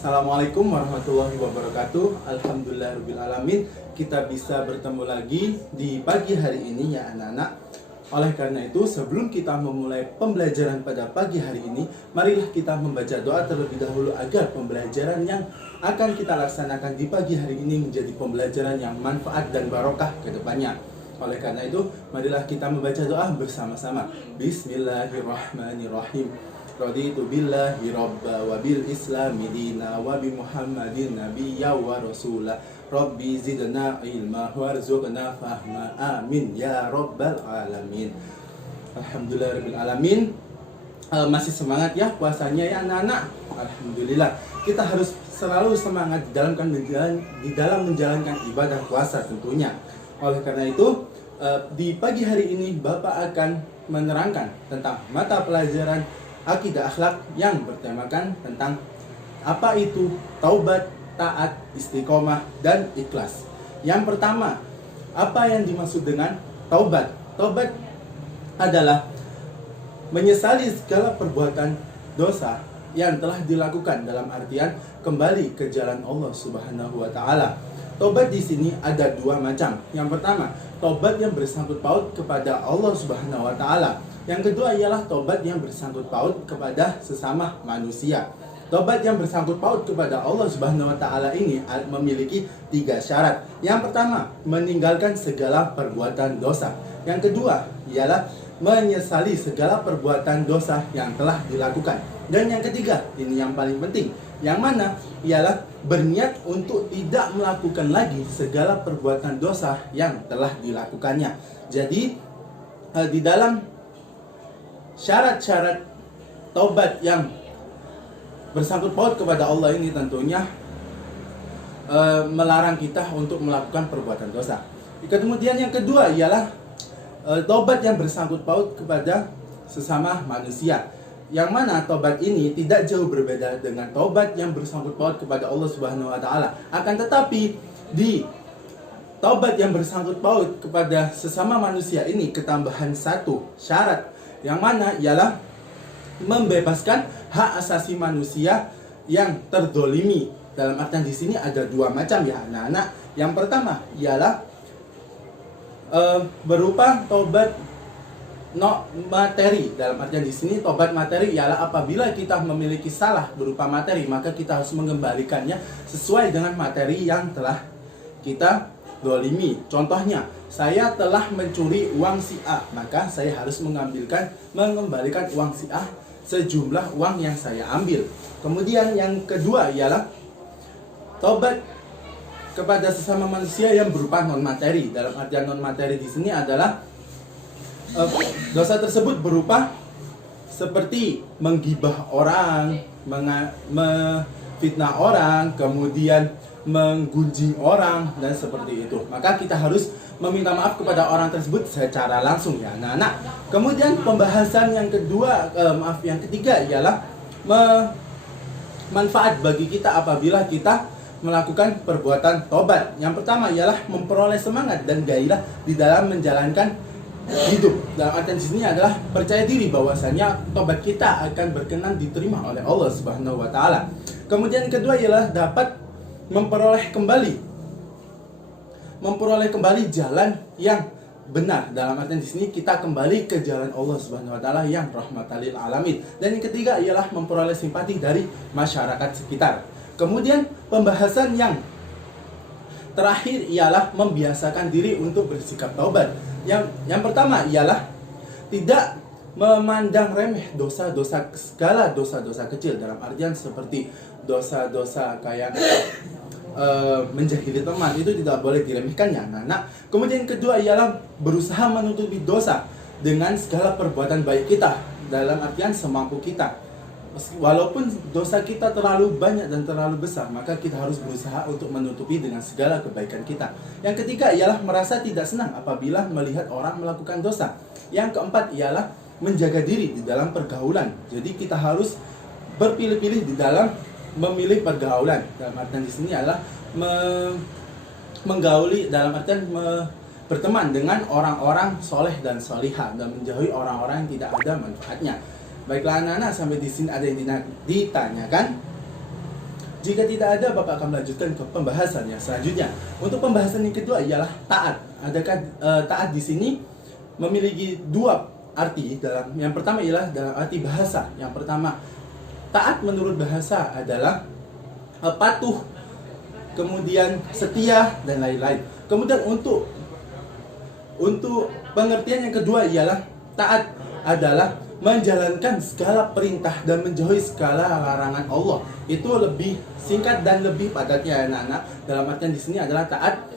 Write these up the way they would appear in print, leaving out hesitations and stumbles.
Assalamualaikum warahmatullahi wabarakatuh. Alhamdulillahirrabbilalamin. Kita bisa bertemu lagi di pagi hari ini ya anak-anak. Oleh karena itu, sebelum kita memulai pembelajaran pada pagi hari ini, marilah kita membaca doa terlebih dahulu agar pembelajaran yang akan kita laksanakan di pagi hari ini menjadi pembelajaran yang manfaat dan barokah ke depannya. Oleh karena itu, marilah kita membaca doa bersama-sama. Bismillahirrahmanirrahim. Raditu billahi robba wa bil islami dina wa bi muhammadin nabiyya wa rasulah. Rabbi zidna ilma warzuqna fahma. Amin ya rabbal alamin. Alhamdulillahirabbil alamin. Masih semangat ya puasanya ya anak-anak. Alhamdulillah. Kita harus selalu semangat di dalam menjalankan ibadah puasa tentunya. Oleh karena itu, di pagi hari ini Bapak akan menerangkan tentang mata pelajaran Akidah Akhlak yang bertemakan tentang apa itu taubat, taat, istiqomah, dan ikhlas. Yang pertama, apa yang dimaksud dengan taubat? Taubat adalah menyesali segala perbuatan dosa yang telah dilakukan, dalam artian kembali ke jalan Allah Subhanahu wa taala. Taubat di sini ada dua macam. Yang pertama, taubat yang bersangkut paut kepada Allah Subhanahu wa taala. Yang kedua ialah taubat yang bersangkut paut kepada sesama manusia. Taubat yang bersangkut paut kepada Allah Subhanahu wa taala ini memiliki 3 syarat. Yang pertama, meninggalkan segala perbuatan dosa. Yang kedua ialah menyesali segala perbuatan dosa yang telah dilakukan. Dan yang ketiga, ini yang paling penting, yang mana ialah berniat untuk tidak melakukan lagi segala perbuatan dosa yang telah dilakukannya. Jadi di dalam syarat-syarat taubat yang bersangkut paut kepada Allah ini tentunya melarang kita untuk melakukan perbuatan dosa. Kemudian yang kedua ialah taubat yang bersangkut paut kepada sesama manusia. Yang mana taubat ini tidak jauh berbeda dengan taubat yang bersangkut paut kepada Allah Subhanahu wa taala. Akan tetapi di taubat yang bersangkut paut kepada sesama manusia ini ketambahan satu syarat, yang mana ialah membebaskan hak asasi manusia yang terdolimi. Dalam artian di sini ada dua macam ya anak-anak. Yang pertama ialah berupa taubat materi. Dalam artian di sini taubat materi ialah apabila kita memiliki salah berupa materi, maka kita harus mengembalikannya sesuai dengan materi yang telah kita dolimi. Contohnya, saya telah mencuri uang si A, maka saya harus mengembalikan uang si A sejumlah uang yang saya ambil. Kemudian yang kedua ialah taubat kepada sesama manusia yang berupa non materi. Dalam artian non materi di sini adalah dosa tersebut berupa seperti menggibah orang, memfitnah orang, kemudian menggunjing orang, dan seperti itu. Maka kita harus meminta maaf kepada orang tersebut secara langsung ya anak-anak. Kemudian pembahasan yang ketiga ialah manfaat bagi kita apabila kita melakukan perbuatan tobat. Yang pertama ialah memperoleh semangat dan gairah di dalam menjalankan hidup. Dalam artian di sini adalah percaya diri bahwasanya tobat kita akan berkenan diterima oleh Allah Subhanahu wa taala. Kemudian kedua ialah dapat memperoleh kembali jalan yang benar. Dalam artian di sini kita kembali ke jalan Allah Subhanahu wa taala yang rahmatan lil alamin. Dan yang ketiga ialah memperoleh simpati dari masyarakat sekitar. Kemudian pembahasan yang terakhir ialah membiasakan diri untuk bersikap taubat. Yang pertama ialah tidak memandang remeh segala dosa-dosa kecil. Dalam artian seperti dosa-dosa kayak menjahili teman, itu tidak boleh diremehkan ya anak-anak. Kemudian kedua ialah berusaha menutupi dosa dengan segala perbuatan baik kita, dalam artian semampu kita. Walaupun dosa kita terlalu banyak dan terlalu besar, maka kita harus berusaha untuk menutupi dengan segala kebaikan kita. Yang ketiga ialah merasa tidak senang apabila melihat orang melakukan dosa. Yang keempat ialah menjaga diri di dalam pergaulan. Jadi kita harus berpilih-pilih di dalam memilih pergaulan. Dalam artian di sini adalah menggauli, dalam artian berteman dengan orang-orang soleh dan solihah dan menjauhi orang-orang yang tidak ada manfaatnya. Baiklah anak-anak, sampai di sini ada yang ditanyakan. Jika tidak ada, Bapak akan melanjutkan ke pembahasan yang selanjutnya. Untuk pembahasan yang kedua ialah taat. Adakah taat di sini memiliki dua arti. Yang pertama ialah dalam arti bahasa. Yang pertama, taat menurut bahasa adalah patuh, kemudian setia dan lain-lain. Kemudian untuk pengertian yang kedua ialah taat adalah menjalankan segala perintah dan menjauhi segala larangan Allah. Itu lebih singkat dan lebih padatnya, anak-anak. Dalam artian di sini adalah taat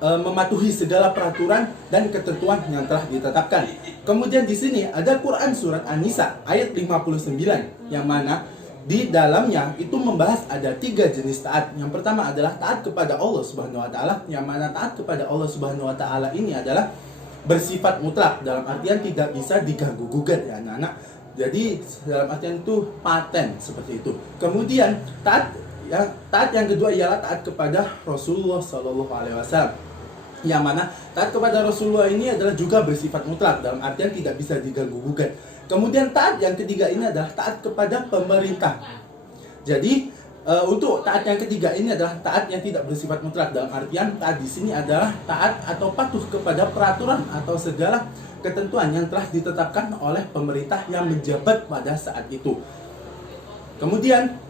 mematuhi segala peraturan dan ketentuan yang telah ditetapkan. Kemudian di sini ada Quran surat An-Nisa ayat 59 yang mana di dalamnya itu membahas ada 3 jenis taat. Yang pertama adalah taat kepada Allah Subhanahu wa taala, yang mana taat kepada Allah Subhanahu wa taala ini adalah bersifat mutlak, dalam artian tidak bisa diganggu gugat, ya anak-anak. Jadi dalam artian itu paten seperti itu. Kemudian taat yang kedua ialah taat kepada Rasulullah Shallallahu Alaihi Wasallam, yang mana taat kepada Rasulullah ini adalah juga bersifat mutlak, dalam artian tidak bisa diganggu gugat. Kemudian taat yang ketiga ini adalah taat kepada pemerintah. Jadi untuk taat yang ketiga ini adalah taat yang tidak bersifat mutlak, dalam artian taat di sini adalah taat atau patuh kepada peraturan atau segala ketentuan yang telah ditetapkan oleh pemerintah yang menjabat pada saat itu. Kemudian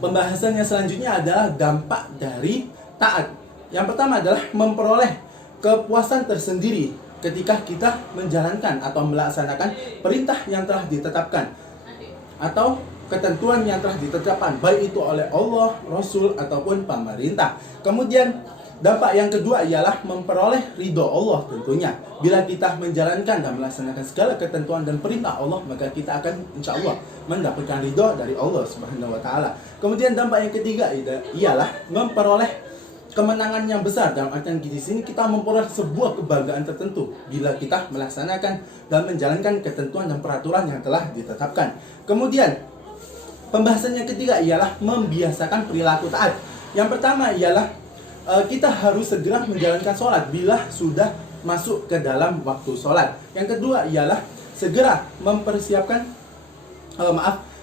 pembahasan yang selanjutnya adalah dampak dari taat. Yang pertama adalah memperoleh kepuasan tersendiri ketika kita menjalankan atau melaksanakan perintah yang telah ditetapkan atau ketentuan yang telah ditetapkan, baik itu oleh Allah, Rasul, ataupun pemerintah. Kemudian dampak yang kedua ialah memperoleh ridho Allah tentunya. Bila kita menjalankan dan melaksanakan segala ketentuan dan perintah Allah, maka kita akan insya Allah mendapatkan ridho dari Allah Subhanahu wa taala. Kemudian dampak yang ketiga ialah memperoleh kemenangan yang besar. Dalam artian di sini kita memperoleh sebuah kebanggaan tertentu bila kita melaksanakan dan menjalankan ketentuan dan peraturan yang telah ditetapkan. Kemudian pembahasan yang ketiga ialah membiasakan perilaku taat. Yang pertama ialah kita harus segera menjalankan sholat bila sudah masuk ke dalam waktu sholat. Yang kedua ialah segera mempersiapkan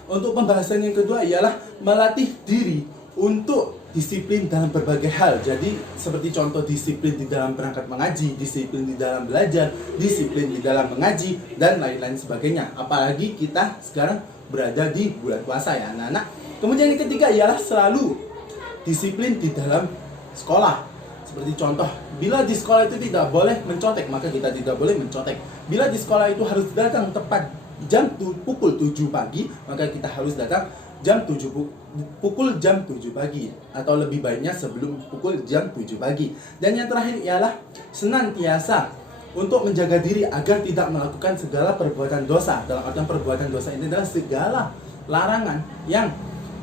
untuk pembahasan yang kedua ialah melatih diri untuk disiplin dalam berbagai hal. Jadi seperti contoh disiplin di dalam berangkat mengaji, disiplin di dalam belajar, disiplin di dalam mengaji, dan lain-lain sebagainya. Apalagi kita sekarang berada di bulan puasa, ya anak-anak. Kemudian yang ketiga ialah selalu disiplin di dalam sekolah. Seperti contoh, bila di sekolah itu tidak boleh mencontek, maka kita tidak boleh mencontek. Bila di sekolah itu harus datang tepat pukul 7 pagi, maka kita harus datang pukul jam 7 pagi, atau lebih baiknya sebelum pukul jam 7 pagi. Dan yang terakhir ialah senantiasa untuk menjaga diri agar tidak melakukan segala perbuatan dosa. Dalam artian perbuatan dosa ini adalah segala larangan yang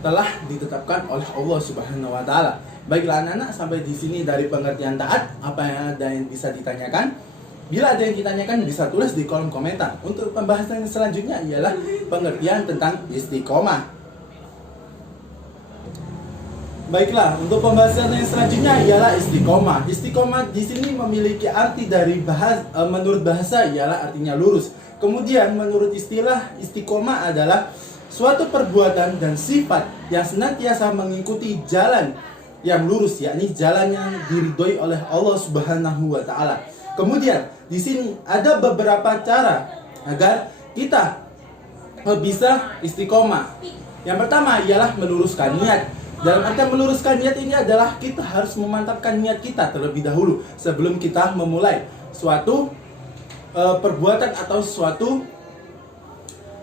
telah ditetapkan oleh Allah Subhanahu wa taala. Baiklah anak-anak, sampai di sini dari pengertian taat. Apa yang ada yang bisa ditanyakan? Bila ada yang ditanyakan bisa tulis di kolom komentar. Untuk pembahasan yang selanjutnya ialah pengertian tentang istiqomah. Baiklah, untuk pembahasan yang selanjutnya ialah istiqomah. Istiqomah di sini memiliki arti dari menurut bahasa ialah artinya lurus. Kemudian menurut istilah, istiqomah adalah suatu perbuatan dan sifat yang senantiasa mengikuti jalan yang lurus, yakni jalan yang diridhoi oleh Allah Subhanahu wa taala. Kemudian di sini ada beberapa cara agar kita bisa istiqomah. Yang pertama ialah meluruskan niat. Dalam artian meluruskan niat ini adalah kita harus memantapkan niat kita terlebih dahulu sebelum kita memulai suatu perbuatan atau suatu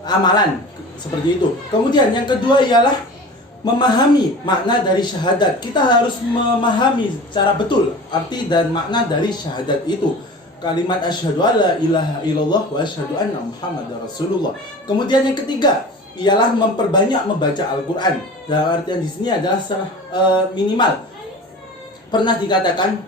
amalan seperti itu. Kemudian yang kedua ialah memahami makna dari syahadat. Kita harus memahami secara betul arti dan makna dari syahadat itu. Kalimat asyhadu alla ilaha illallah wa asyhadu anna muhammadar rasulullah. Kemudian yang ketiga ialah memperbanyak membaca Al-Quran. Dalam artian di sini adalah minimal pernah dikatakan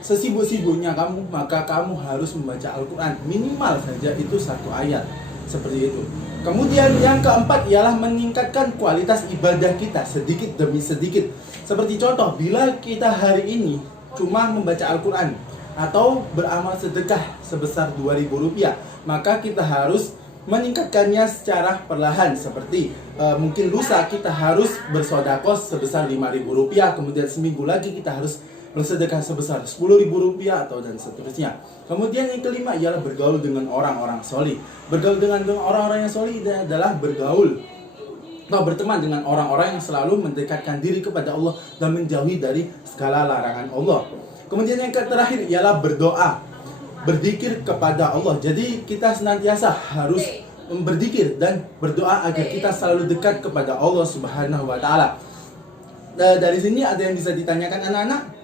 sesibuk-sibuknya kamu maka kamu harus membaca Al-Quran, minimal saja itu 1 ayat seperti itu. Kemudian yang keempat ialah meningkatkan kualitas ibadah kita sedikit demi sedikit. Seperti contoh, bila kita hari ini cuma membaca Al-Quran atau beramal sedekah sebesar Rp2.000, maka kita harus meningkatkannya secara perlahan, seperti mungkin lusa kita harus bersedekah sebesar Rp5.000, kemudian seminggu lagi kita harus bersedekah sebesar Rp10.000 atau dan seterusnya. Kemudian yang kelima ialah bergaul dengan orang-orang solih. Bergaul dengan orang-orang yang solih adalah bergaul atau berteman dengan orang-orang yang selalu mendekatkan diri kepada Allah dan menjauhi dari segala larangan Allah. Kemudian yang terakhir ialah berdoa, berzikir kepada Allah. Jadi kita senantiasa harus berzikir dan berdoa agar kita selalu dekat kepada Allah Subhanahu wa taala. Dari sini ada yang bisa ditanyakan anak-anak?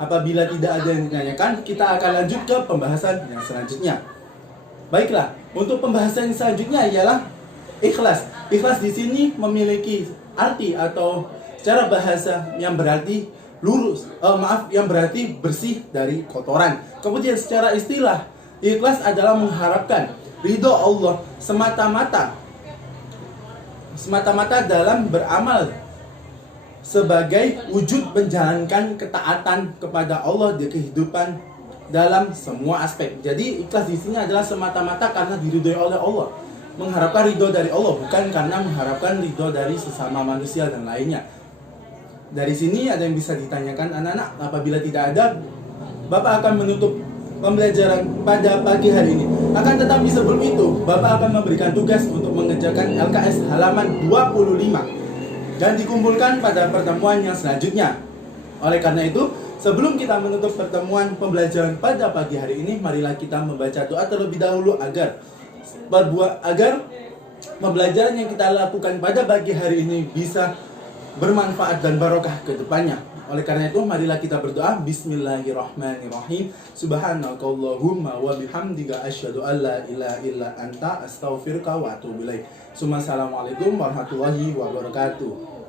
Apabila tidak ada yang ditanyakan, kita akan lanjut ke pembahasan yang selanjutnya. Baiklah, untuk pembahasan yang selanjutnya ialah ikhlas. Ikhlas di sini memiliki arti atau secara bahasa yang berarti yang berarti bersih dari kotoran. Kemudian secara istilah, ikhlas adalah mengharapkan ridho Allah semata-mata dalam beramal sebagai wujud menjalankan ketaatan kepada Allah di kehidupan dalam semua aspek. Jadi ikhlas di sini adalah semata-mata karena diridhoi oleh Allah, mengharapkan ridho dari Allah, bukan karena mengharapkan ridho dari sesama manusia dan lainnya. Dari sini ada yang bisa ditanyakan anak-anak? Apabila tidak ada, Bapak akan menutup pembelajaran pada pagi hari ini. Akan tetapi sebelum itu, Bapak akan memberikan tugas untuk mengerjakan LKS halaman 25 dan dikumpulkan pada pertemuan yang selanjutnya. Oleh karena itu, sebelum kita menutup pertemuan pembelajaran pada pagi hari ini, marilah kita membaca doa terlebih dahulu agar pembelajaran yang kita lakukan pada pagi hari ini bisa bermanfaat dan barokah ke depannya. Oleh karena itu, marilah kita berdoa. Bismillahirrahmanirrahim. Subhanakallahumma wa bihamdika asyhadu an la ilaha illa anta astaghfiruka wa atubu ilaik. Assalamualaikum warahmatullahi wabarakatuh.